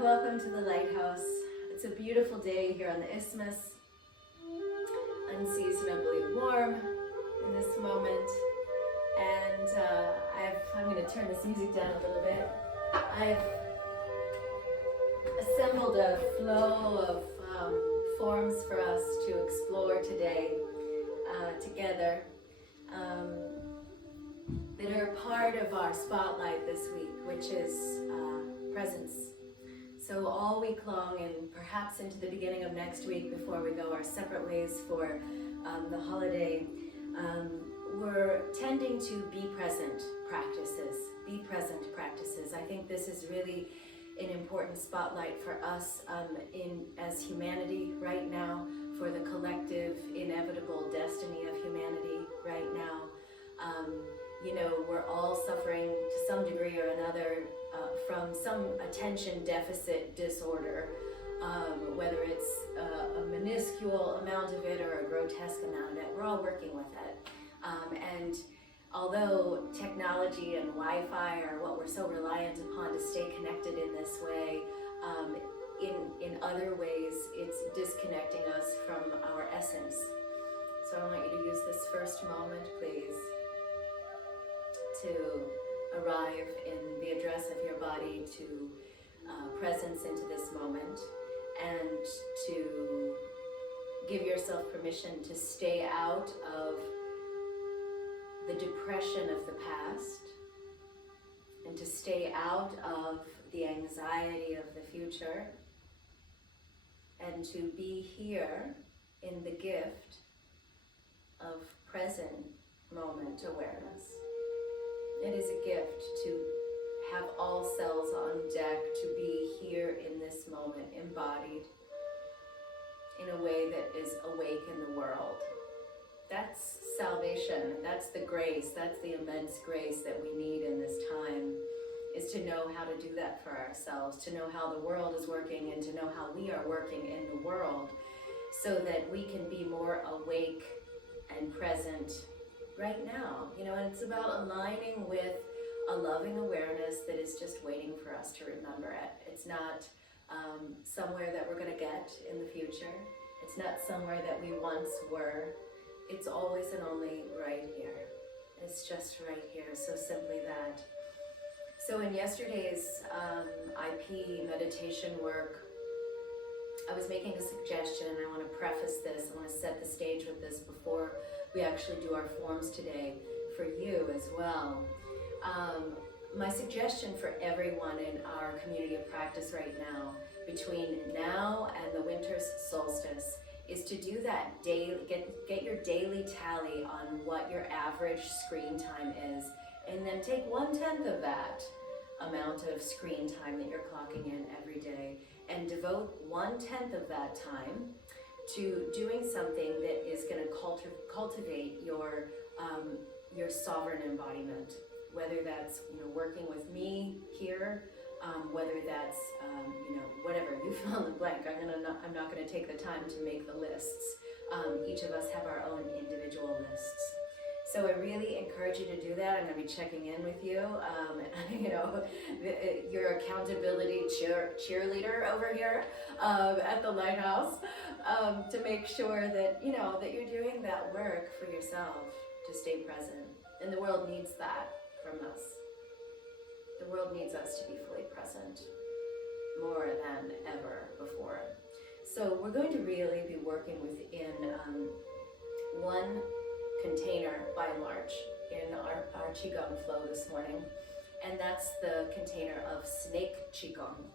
Welcome to the lighthouse. It's a beautiful day here on the isthmus, unseasonably warm in this moment, and I'm going to turn this music down a little bit. I've assembled a flow of forms for us to explore today together that are part of our spotlight this week, which is presence. So all week long and perhaps into the beginning of next week before we go our separate ways for the holiday, we're tending to be present practices. I think this is really an important spotlight for us as humanity right now, for the collective inevitable destiny of humanity right now. We're all suffering to some degree or another from some attention deficit disorder, whether it's a minuscule amount of it or a grotesque amount of it. We're all working with it. And although technology and Wi-Fi are what we're so reliant upon to stay connected in this way, in other ways it's disconnecting us from our essence. So I want you to use this first moment, please, to arrive in the address of your body, to presence into this moment, and to give yourself permission to stay out of the depression of the past and to stay out of the anxiety of the future, and to be here in the gift of present moment awareness. It is a gift to have all cells on deck, to be here in this moment, embodied in a way that is awake in the world. That's salvation, that's the grace, that's the immense grace that we need in this time, is to know how to do that for ourselves, to know how the world is working and to know how we are working in the world, so that we can be more awake and present right now. And it's about aligning with a loving awareness that is just waiting for us to remember it. It's not somewhere that we're going to get in the future. It's not somewhere that we once were. It's always and only right here. It's just right here, so simply that. So in yesterday's IP meditation work, I was making a suggestion, and I want to preface this, I want to set the stage with this before we actually do our forms today for you as well. My suggestion for everyone in our community of practice right now, between now and the winter solstice, is to do that daily, get your daily tally on what your average screen time is, and then take 1/10 of that amount of screen time that you're clocking in every day, and devote 1/10 of that time to doing something that is going to cultivate your sovereign embodiment. Whether that's working with me here, whether that's whatever you fill in the blank. I'm not going to take the time to make the lists. Each of us have our own individual lists. So I really encourage you to do that. I'm going to be checking in with you. Your accountability cheerleader over here at the lighthouse, to make sure that that you're doing that work for yourself to stay present. And the world needs that from us. The world needs us to be fully present more than ever before. So we're going to really be working within one container by and large in our Qigong flow this morning, and that's the container of snake Qigong.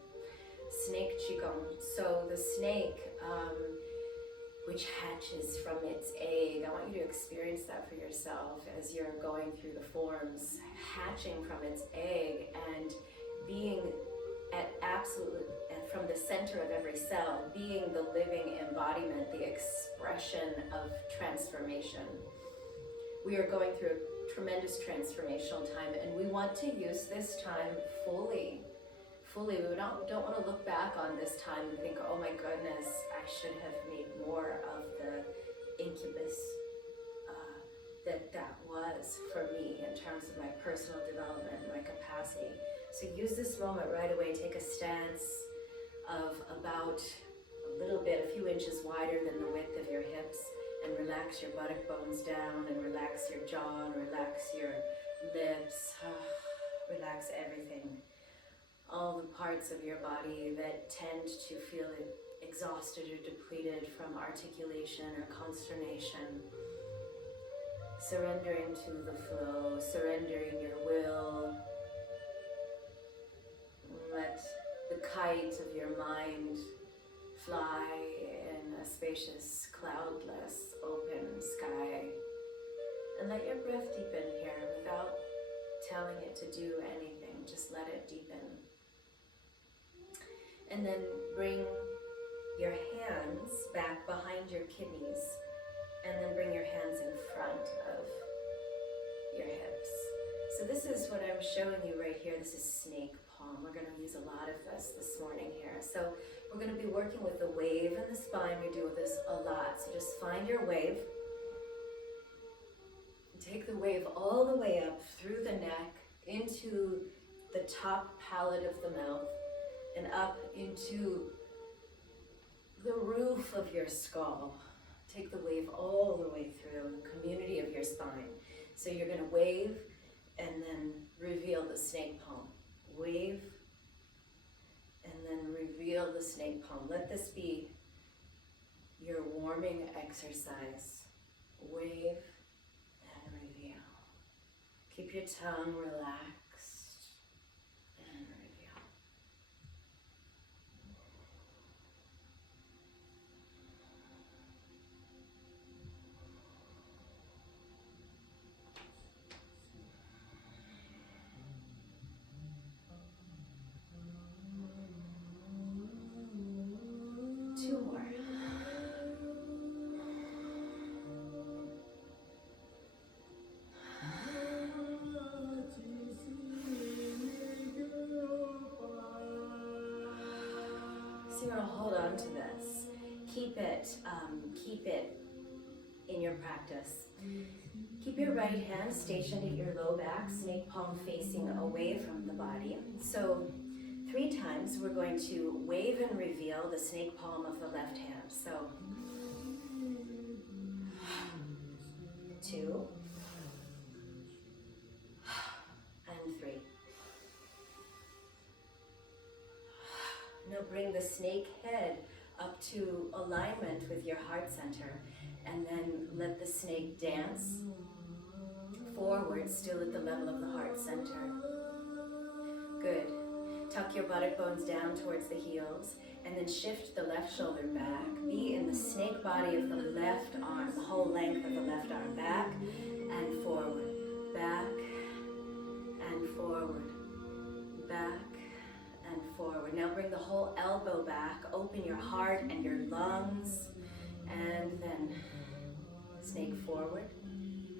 Snake Qigong. So the snake, which hatches from its egg, I want you to experience that for yourself as you're going through the forms, hatching from its egg and being from the center of every cell, being the living embodiment, the expression of transformation. We are going through a tremendous transformational time, and we want to use this time fully. We don't want to look back on this time and think, oh my goodness, I should have made more of the incubus that was for me in terms of my personal development, my capacity. So use this moment right away, take a stance, of about a few inches wider than the width of your hips, and relax your buttock bones down, and relax your jaw, and relax your lips. Relax everything. All the parts of your body that tend to feel exhausted or depleted from articulation or consternation. Surrendering to the flow, surrendering your will. Let the kite of your mind fly in a spacious, cloudless, open sky. And let your breath deepen here without telling it to do anything. Just let it deepen. And then bring your hands back behind your kidneys, and then bring your hands in front of your hips. So this is what I'm showing you right here. This is snake palm. We're going to use a lot of this morning here. So we're going to be working with the wave in the spine. We do this a lot. So just find your wave. Take the wave all the way up through the neck, into the top palate of the mouth, and up into the roof of your skull. Take the wave all the way through the community of your spine. So you're going to wave and then reveal the snake palm. Wave and then reveal the snake palm. Let this be your warming exercise. Wave and reveal. Keep your tongue relaxed and reveal. Two more. So you're going to hold on to this. Keep it in your practice. Keep your right hand stationed at your low back, snake palm facing away from the body. So 3 times we're going to wave and reveal the snake palm of the left hand. So 2 and 3. Now bring the snake head up to alignment with your heart center, and then let the snake dance forward, still at the level of the heart center. Good. Tuck your buttock bones down towards the heels, and then shift the left shoulder back. Be in the snake body of the left arm, the whole length of the left arm. Back and forward. Back and forward. Back and forward. Now bring the whole elbow back. Open your heart and your lungs. And then snake forward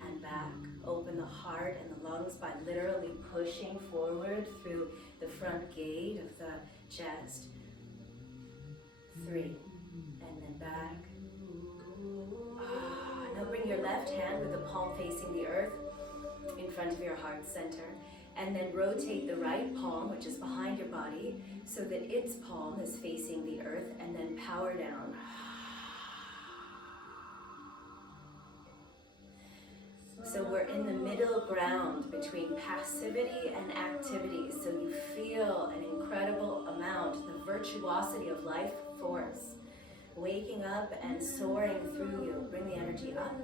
and back. Open the heart and the lungs by literally pushing forward through the front gate of the chest. 3. And then back. Now bring your left hand with the palm facing the earth in front of your heart center. And then rotate the right palm, which is behind your body, so that its palm is facing the earth, and then power down. So we're in the middle ground between passivity and activity. So you feel an incredible amount, the virtuosity of life force, waking up and soaring through you. Bring the energy up.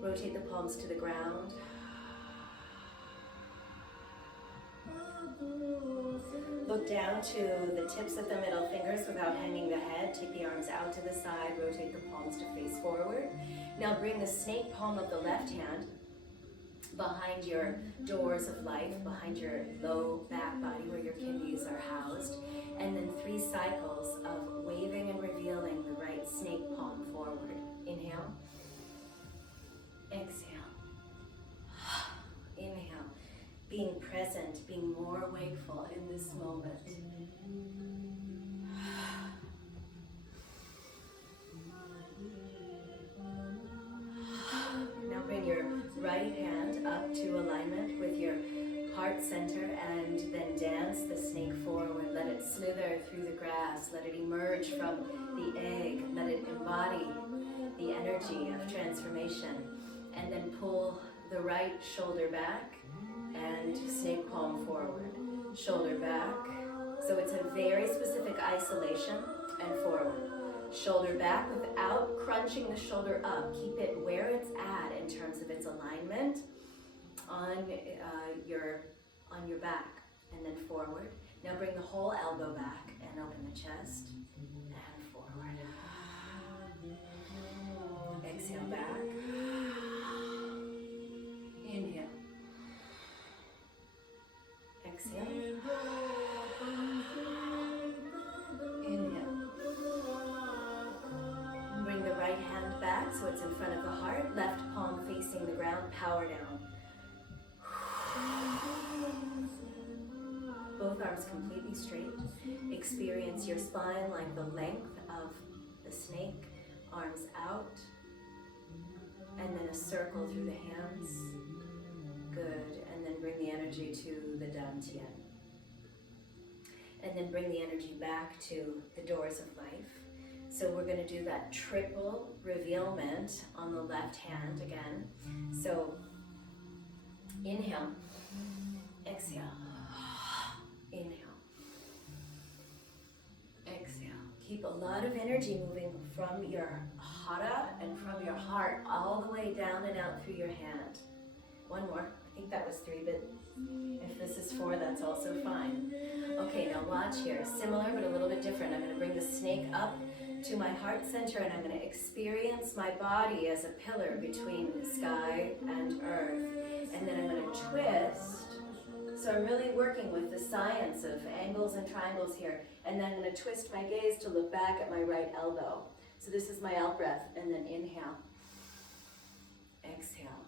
Rotate the palms to the ground. Look down to the tips of the middle fingers without hanging the head. Take the arms out to the side. Rotate the palms to face forward. Now bring the snake palm of the left hand behind your doors of life, behind your low back body where your kidneys are housed. And then 3 cycles of waving and revealing the right snake palm forward. Inhale. Exhale. Inhale. Being present, being more wakeful in this moment. Now bring your right hand up to alignment with your heart center, and then dance the snake forward. it slither through the grass. Let it emerge from the egg. Let it embody the energy of transformation. And then pull the right shoulder back and snake palm forward. Shoulder back. So it's a very specific isolation and forward. Shoulder back without crunching the shoulder up. Keep it where it's at in terms of its alignment on your back. And then forward. Now bring the whole elbow back and open the chest. And forward. Exhale back. Inhale. Exhale. Inhale. Bring the right hand back so it's in front of the heart. Left palm facing the ground. Power down. Both arms completely straight. Experience your spine like the length of the snake. Arms out. And then a circle through the hands. Good. And then bring the energy to the dantian. And then bring the energy back to the doors of life. So we're going to do that triple revealment on the left hand again. So inhale. Exhale. Inhale. Exhale. Keep a lot of energy moving from your hara and from your heart all the way down and out through your hand. One more. I think that was 3, but if this is 4, that's also fine. Okay, now watch here. Similar, but a little bit different. I'm going to bring the snake up to my heart center, and I'm going to experience my body as a pillar between sky and earth. And then I'm going to twist. So I'm really working with the science of angles and triangles here. And then I'm going to twist my gaze to look back at my right elbow. So this is my out breath, and then inhale. Exhale.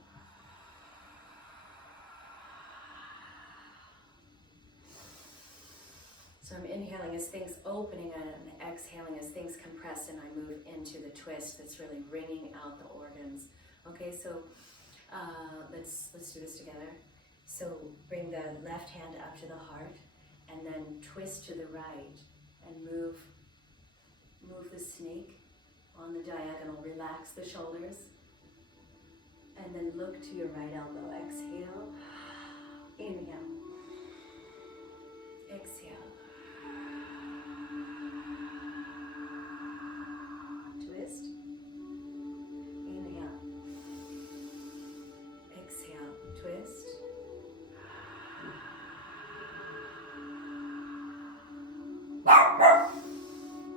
So I'm inhaling as things opening and I'm exhaling as things compress, and I move into the twist that's really wringing out the organs. Okay, so let's do this together. So bring the left hand up to the heart and then twist to the right and move the snake on the diagonal. Relax the shoulders and then look to your right elbow. Exhale. Inhale. Exhale. Twist. Inhale. Exhale. Twist.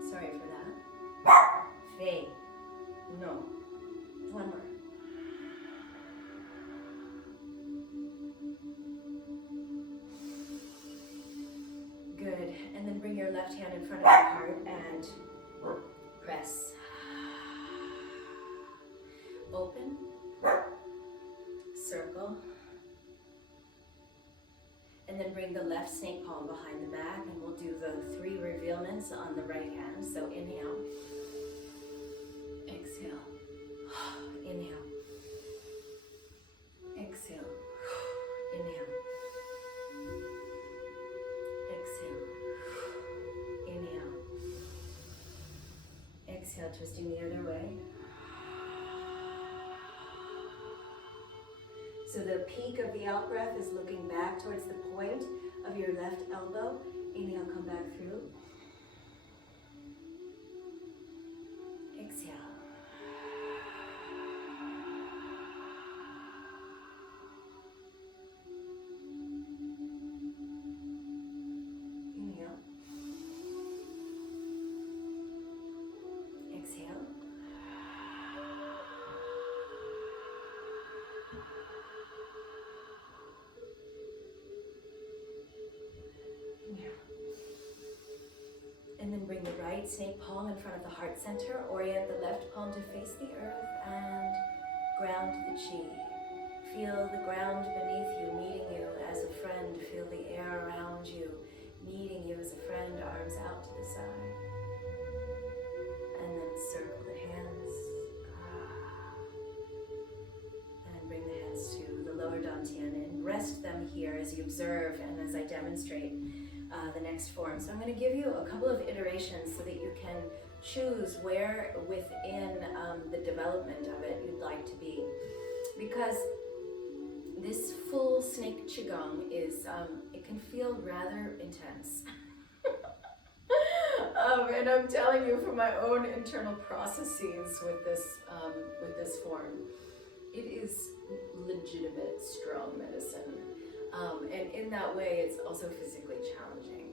Sorry for that. Fade. No. One more. Good. And then bring your left hand in front of your heart and press. Open. Circle. And then bring the left snake palm behind the back, and we'll do the 3 revealments on the right hand. So inhale. Exhale. Inhale. Exhale. Inhale. Exhale. Inhale. Exhale, twisting the other way. So the peak of the out breath is looking back towards the point of your left elbow. Inhale, come back through. Exhale. Inhale. Exhale. And then bring the right snake palm in front of the heart center. Orient the left palm to face the earth and ground the chi. Feel the ground beneath you, meeting you as a friend. Feel the air around you, meeting you as a friend, arms out to the side. And then circle the hands. And bring the hands to the lower dantian and rest them here as as you observe and as I demonstrate the next form. So I'm going to give you a couple of iterations so that you can choose where within the development of it you'd like to be. Because this full snake Qigong is, it can feel rather intense. And I'm telling you from my own internal processes with this form, it is legitimate strong medicine. And in that way, it's also physically challenging.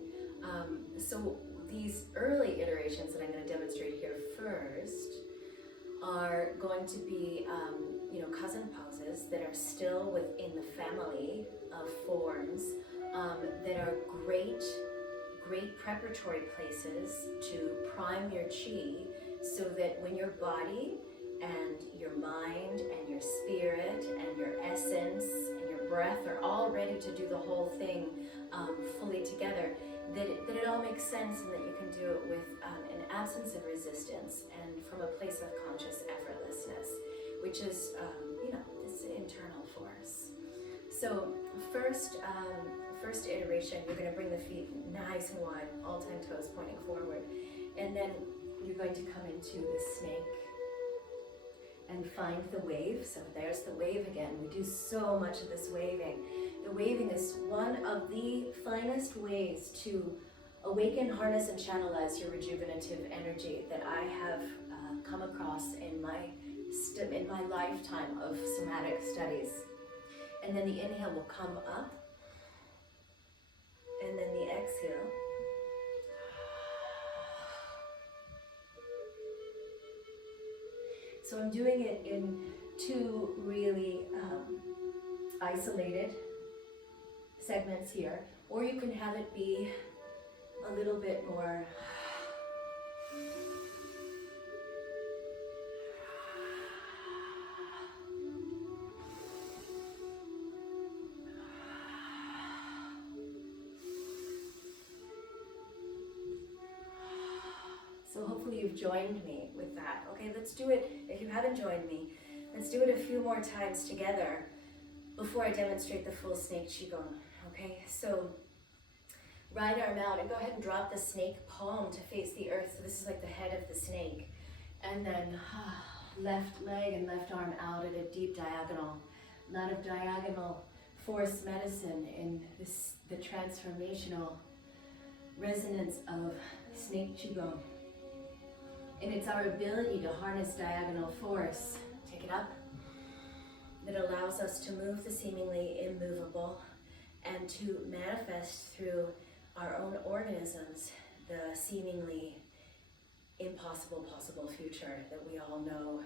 So these early iterations that I'm going to demonstrate here first are going to be, cousin poses that are still within the family of forms that are great preparatory places to prime your chi, so that when your body and your mind and your spirit and your essence and your breath are all ready to do the whole thing fully together, that it all makes sense, and that you can do it with an absence of resistance and from a place of conscious effortlessness, which is, this internal force. So first iteration, you're going to bring the feet nice and wide, all 10 toes pointing forward, and then you're going to come into the snake and find the wave. So there's the wave again. We do so much of this waving. The waving is one of the finest ways to awaken, harness, and channelize your rejuvenative energy that I have come across in my lifetime of somatic studies. And then the inhale will come up, and then the exhale. So I'm doing it in two really isolated segments here, or you can have it be a little bit more so hopefully you've joined me with that. Okay, let's do it. If you haven't joined me, let's do it a few more times together before I demonstrate the full snake Qigong. Okay, so right arm out and go ahead and drop the snake palm to face the earth. So this is like the head of the snake. And then left leg and left arm out at a deep diagonal. A lot of diagonal force medicine in the transformational resonance of snake Qigong. And it's our ability to harness diagonal force, take it up, that allows us to move the seemingly immovable and to manifest through our own organisms the seemingly impossible possible future that we all know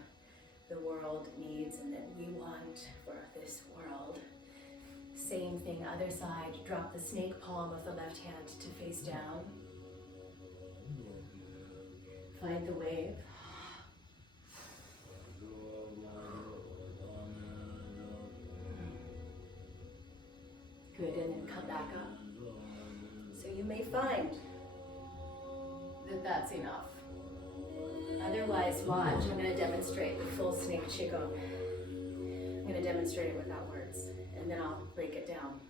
the world needs and that we want for this world. Same thing, other side, drop the snake palm of the left hand to face down. Find the wave. Good, and then come back up. So you may find that that's enough. Otherwise, watch, I'm going to demonstrate the full snake Qigong. I'm going to demonstrate it without words, and then I'll break it down.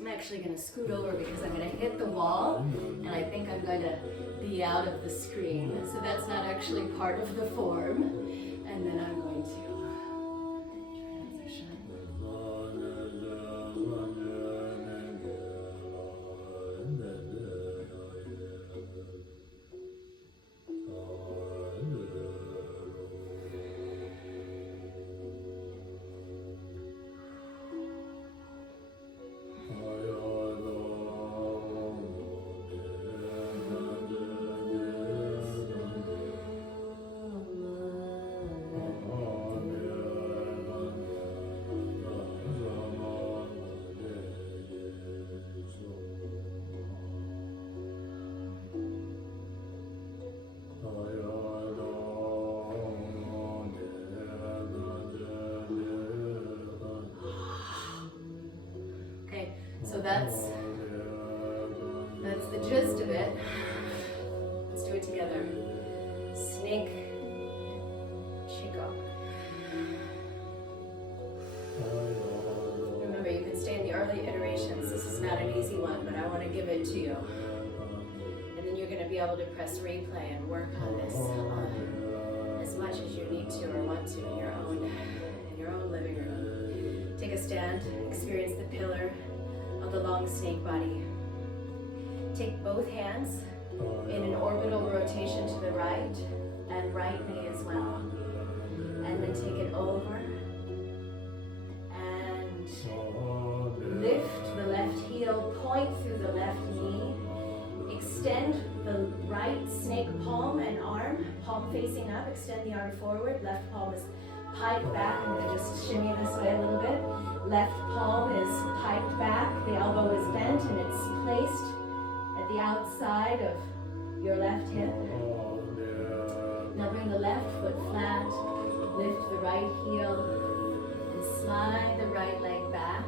I'm actually going to scoot over because I'm going to hit the wall and I think I'm going to be out of the screen. So that's not actually part of the form. And then I'm going to transition. that's the gist of it. Let's do it together. Snake Qigong. Remember, you can stay in the early iterations. This is not an easy one, but I want to give it to you. And then you're going to be able to press replay and work on this as much as you need to or want to in your own living room. Take a stand, experience the pillar of the long snake body. Take both hands in an orbital rotation to the right and right knee as well. And then take it over and lift the left heel, point through the left knee. Extend the right snake palm and arm, palm facing up. Extend the arm forward. Left palm is piped back. I'm going to just shimmy this way a little bit. Left palm is piped back. The elbow is bent and it's placed at the outside of your left hip. Now bring the left foot flat. Lift the right heel and slide the right leg back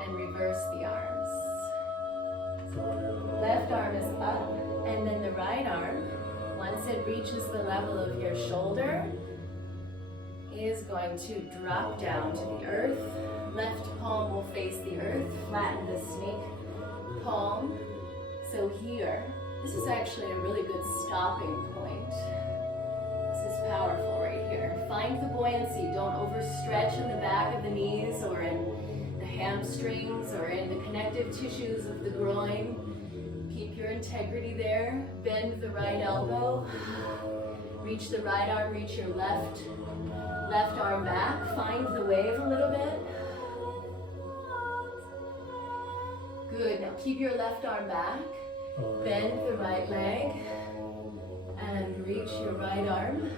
and reverse the arms. Left arm is up, and then the right arm, once it reaches the level of your shoulder, is going to drop down to the earth. Left palm will face the earth, flatten the snake palm. So here, this is actually a really good stopping point. This is powerful right here. Find the buoyancy. Don't overstretch in the back of the knees or in the hamstrings or in the connective tissues of the groin. Keep your integrity there. Bend the right elbow. Reach the right arm, reach your left arm back. Find the wave a little bit. Good. Now keep your left arm back. Bend the right leg and reach your right arm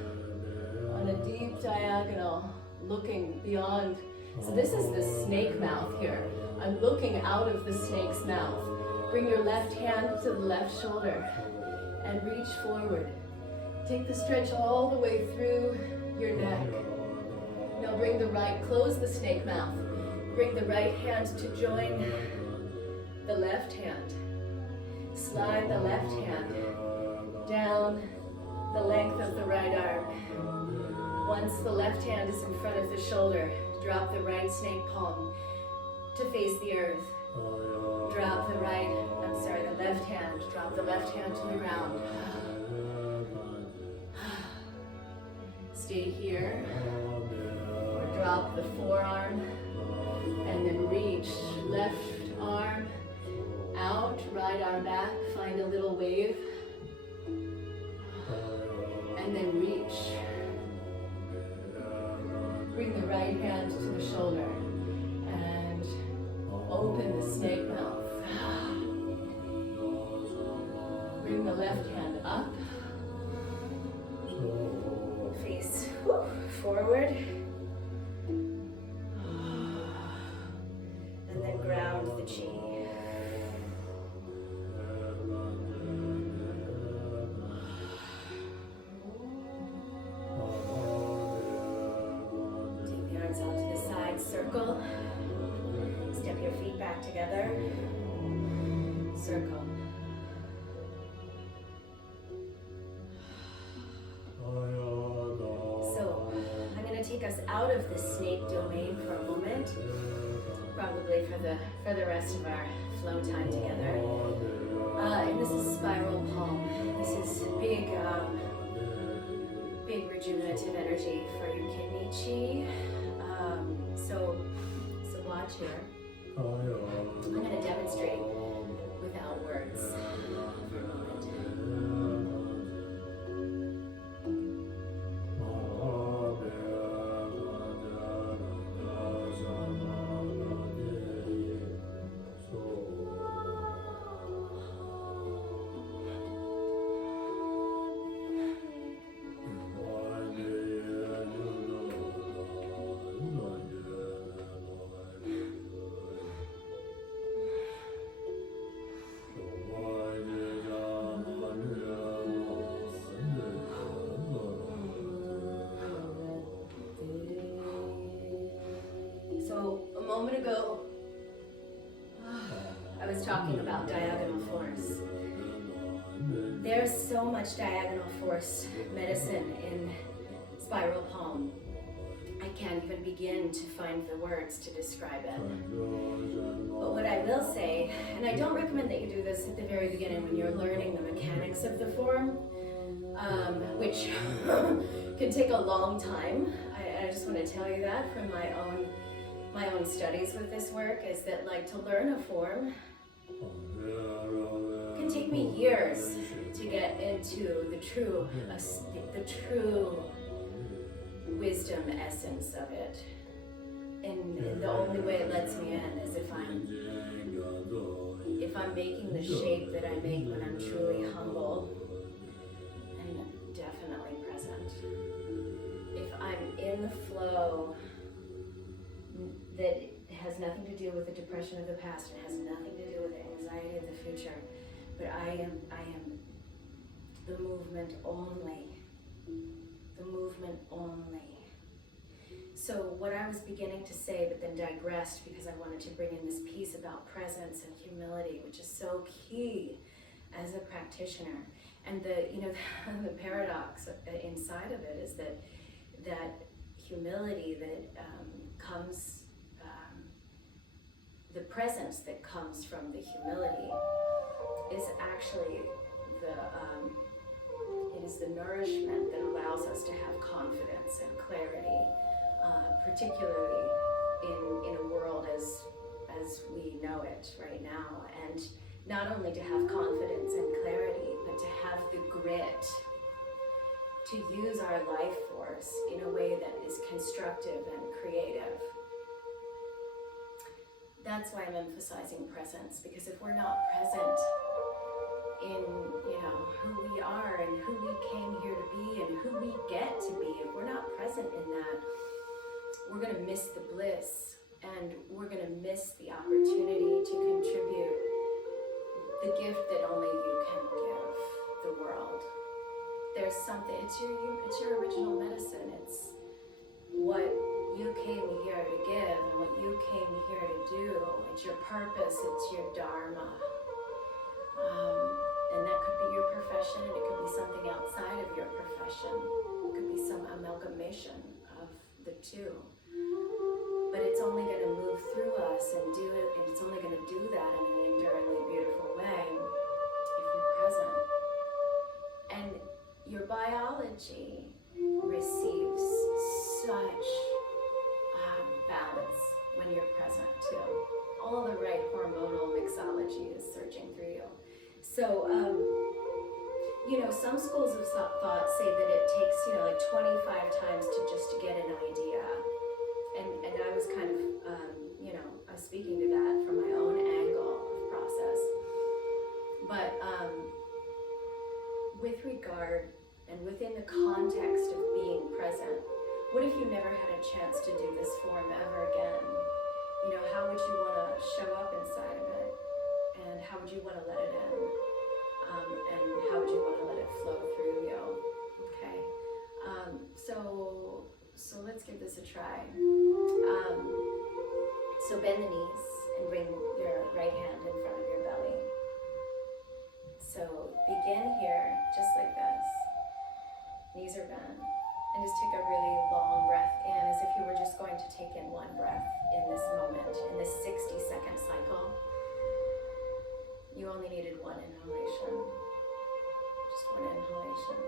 on a deep diagonal, looking beyond. So this is the snake mouth here. I'm looking out of the snake's mouth. Bring your left hand to the left shoulder and reach forward. Take the stretch all the way through your neck. Now bring the right, close the snake mouth. Bring the right hand to join the left hand. Slide the left hand down the length of the right arm. Once the left hand is in front of the shoulder, drop the right snake palm to face the earth. Drop the left hand. Drop the left hand to the ground. Stay here. Or drop the forearm and then reach left arm out, right arm back. Find a little wave. And then reach. Bring the right hand to the shoulder and open the snake mouth. Bring the left hand up. Face forward. And then ground the chi. Out to the side, circle. Step your feet back together. Circle. So, I'm going to take us out of the snake domain for a moment. Probably for the rest of our flow time together. And this is spiral palm. This is big rejuvenative energy for your kidney chi. So watch here. I'm going to demonstrate without words for a moment. A moment ago, There's so much diagonal force medicine in spiral palm. I can't even begin to find the words to describe it. But what I will say, and I don't recommend that you do this at the very beginning when you're learning the mechanics of the form, which can take a long time. I just want to tell you that from my own studies with this work, is that like to learn a form can take me years to get into the true wisdom essence of it. And the only way it lets me in is if I'm making the shape that I make when I'm truly humble and definitely present. If I'm in the flow that has nothing to do with the depression of the past, it has nothing to do with the anxiety of the future, but I am the movement only. The movement only. So what I was beginning to say, but then digressed because I wanted to bring in this piece about presence and humility, which is so key as a practitioner. And the paradox inside of it is that humility that comes, the presence that comes from the humility is actually it is the nourishment that allows us to have confidence and clarity, particularly in a world as we know it right now. And not only to have confidence and clarity, but to have the grit to use our life force in a way that is constructive and creative. That's why I'm emphasizing presence, because if we're not present in who we are and who we came here to be and who we get to be, if we're not present in that, we're going to miss the bliss, and we're going to miss the opportunity to contribute the gift that only you can give the world. There's something, it's your original medicine. It's what you came here to give and what you came here to do. It's your purpose, it's your dharma. And that could be your profession, and it could be something outside of your profession. It could be some amalgamation of the two. But it's only going to move through us and do it, and it's only going to do that in an enduringly beautiful way if we're present. And your biology receives such balance when you're present too. All the right hormonal mixology is surging through you. So, some schools of thought say that it takes, 25 times to get an idea. And I was kind of, I was speaking to that from my own angle of process. But with regard and within the context of being present, what if you never had a chance to do this form ever again? How would you want to show up inside of it? And how would you want to let it in? And how would you want to let it flow through you? Okay. So let's give this a try. So bend the knees and bring your right hand in front of your belly. So begin here, just like this. Knees are bent. And just take a really long breath in, as if you were just going to take in one breath in this moment, in this 60-second cycle. You only needed one inhalation. Just one inhalation.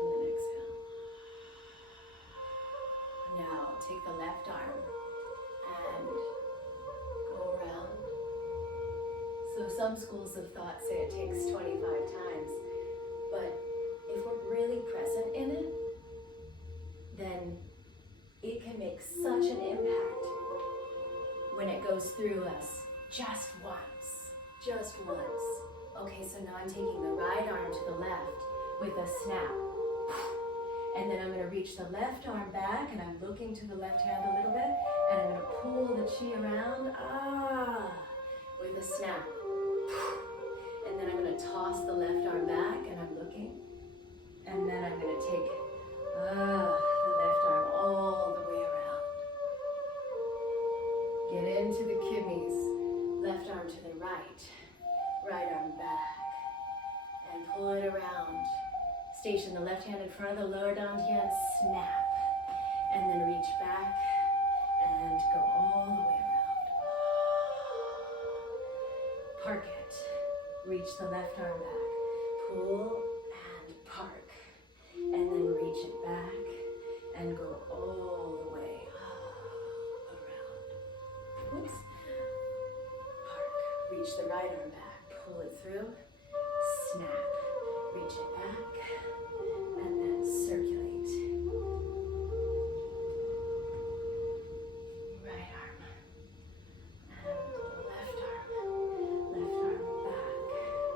And then exhale. Now take the left arm and go around. So some schools of thought say it takes 25 times, but if we're really present in it, then it can make such an impact when it goes through us just once. Okay, so now I'm taking the right arm to the left with a snap. And then I'm going to reach the left arm back, and I'm looking to the left hand a little bit, and I'm going to pull the chi around, with a snap. And then I'm going to toss the left arm back, and I'm looking. And then I'm going to take the left arm all the way around. Get into the kidneys. Left arm to the right. Right arm back. And pull it around. Station the left hand in front of the lower dantian. Snap. And then reach back. And go all the way around. Park it. Reach the left arm back. Pull and park. And then reach it back. And go all the way around. Oops. Park. Reach the right arm back. Pull it through. Snap. Reach it back. And then circulate. Right arm. And left arm. Left arm back.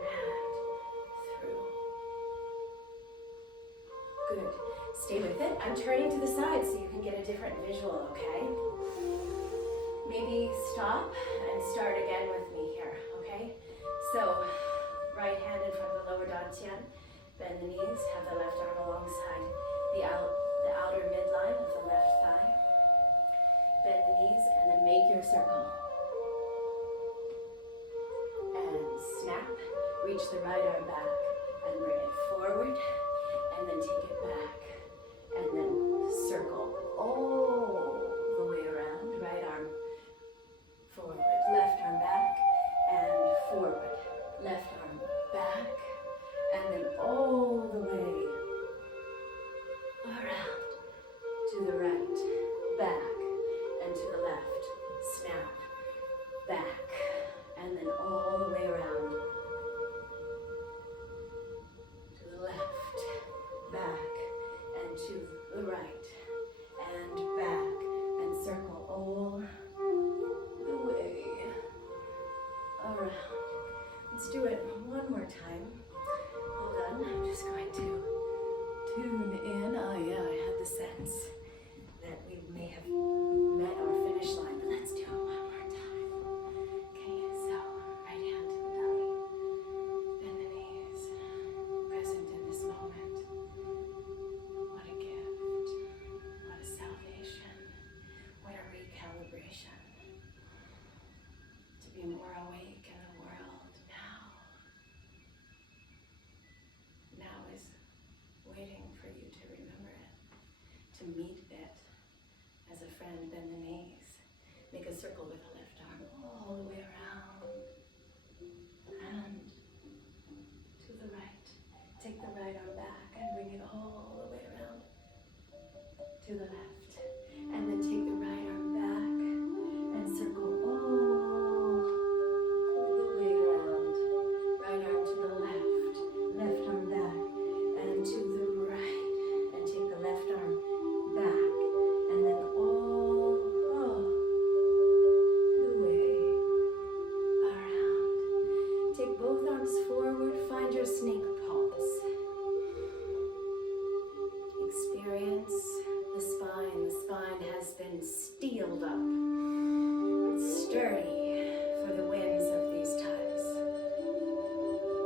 And through. Good. Stay with it. I'm turning to the side so you can get a different visual, okay? Maybe stop and start again with me here, okay? So, right hand in front of the lower dantian. Bend the knees. Have the left arm alongside the outer midline of the left thigh. Bend the knees and then make your circle. And snap. Reach the right arm back and bring it forward. And then take it back. And then circle all the way around. Right arm forward. Left arm back and forward. Left arm back. And then all the way around. To the right. Back. And to the left. Snap. Back. And then all the way around. To the left. Back. And to the right. And back. And circle all the way around. Let's do it one more time. Hold on, I'm just going to tune in. Oh yeah, I had the sense that we may have met our finish line, but let's do it one more time. Okay, so right hand to the belly. Bend the knees. Present in this moment. What a gift. What a salvation. What a recalibration. To be more awake in the world now. Now is waiting for you to remember it, to meet it as a friend. Bend the knees. Make a circle with the left arm all the way around and to the right. Take the right arm back and bring it all the way around to the left. And then take the right arm back and circle all the way around. Right arm to the left. Left arm back and to the right. And take the left arm back. And then all the way around. Take both arms forward. Find your snake pause. Experience the spine. The spine has been steeled up. It's sturdy for the winds of these times.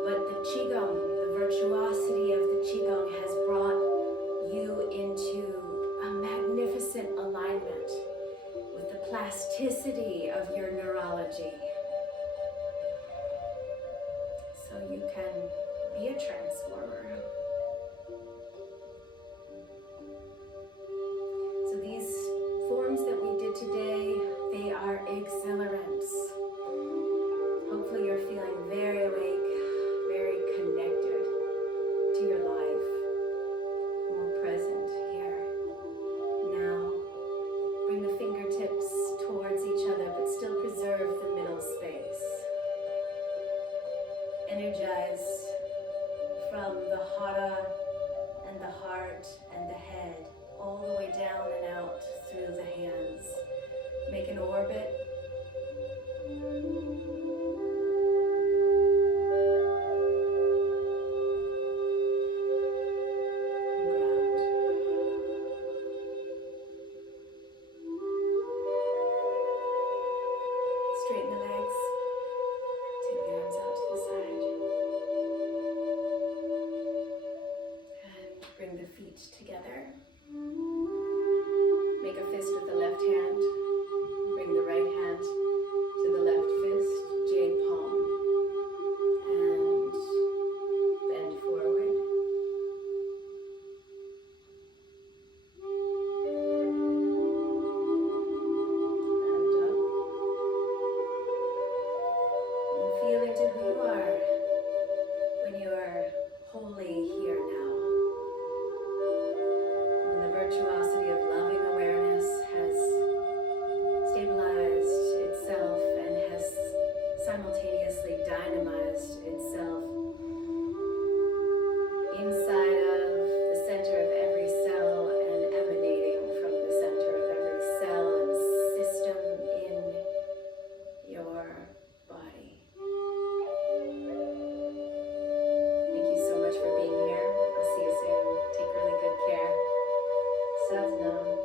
But the Qigong, the virtuosity of the Qigong has brought you into a magnificent alignment with the plasticity of your neurology. So you can be a transformer. So these forms that we did today, they are exhilarants. Hopefully you're feeling very awake, very connected to your life, more present here, now. Bring the fingertips towards each other, but still preserve the middle space. Energize from the hara and the heart and the head, all the way down and out through the hands. Make an orbit. Ground. Straighten the legs. Take the arms out to the side. And bring the feet together. Make a fist with the left hand. Bring the right hand Satnam.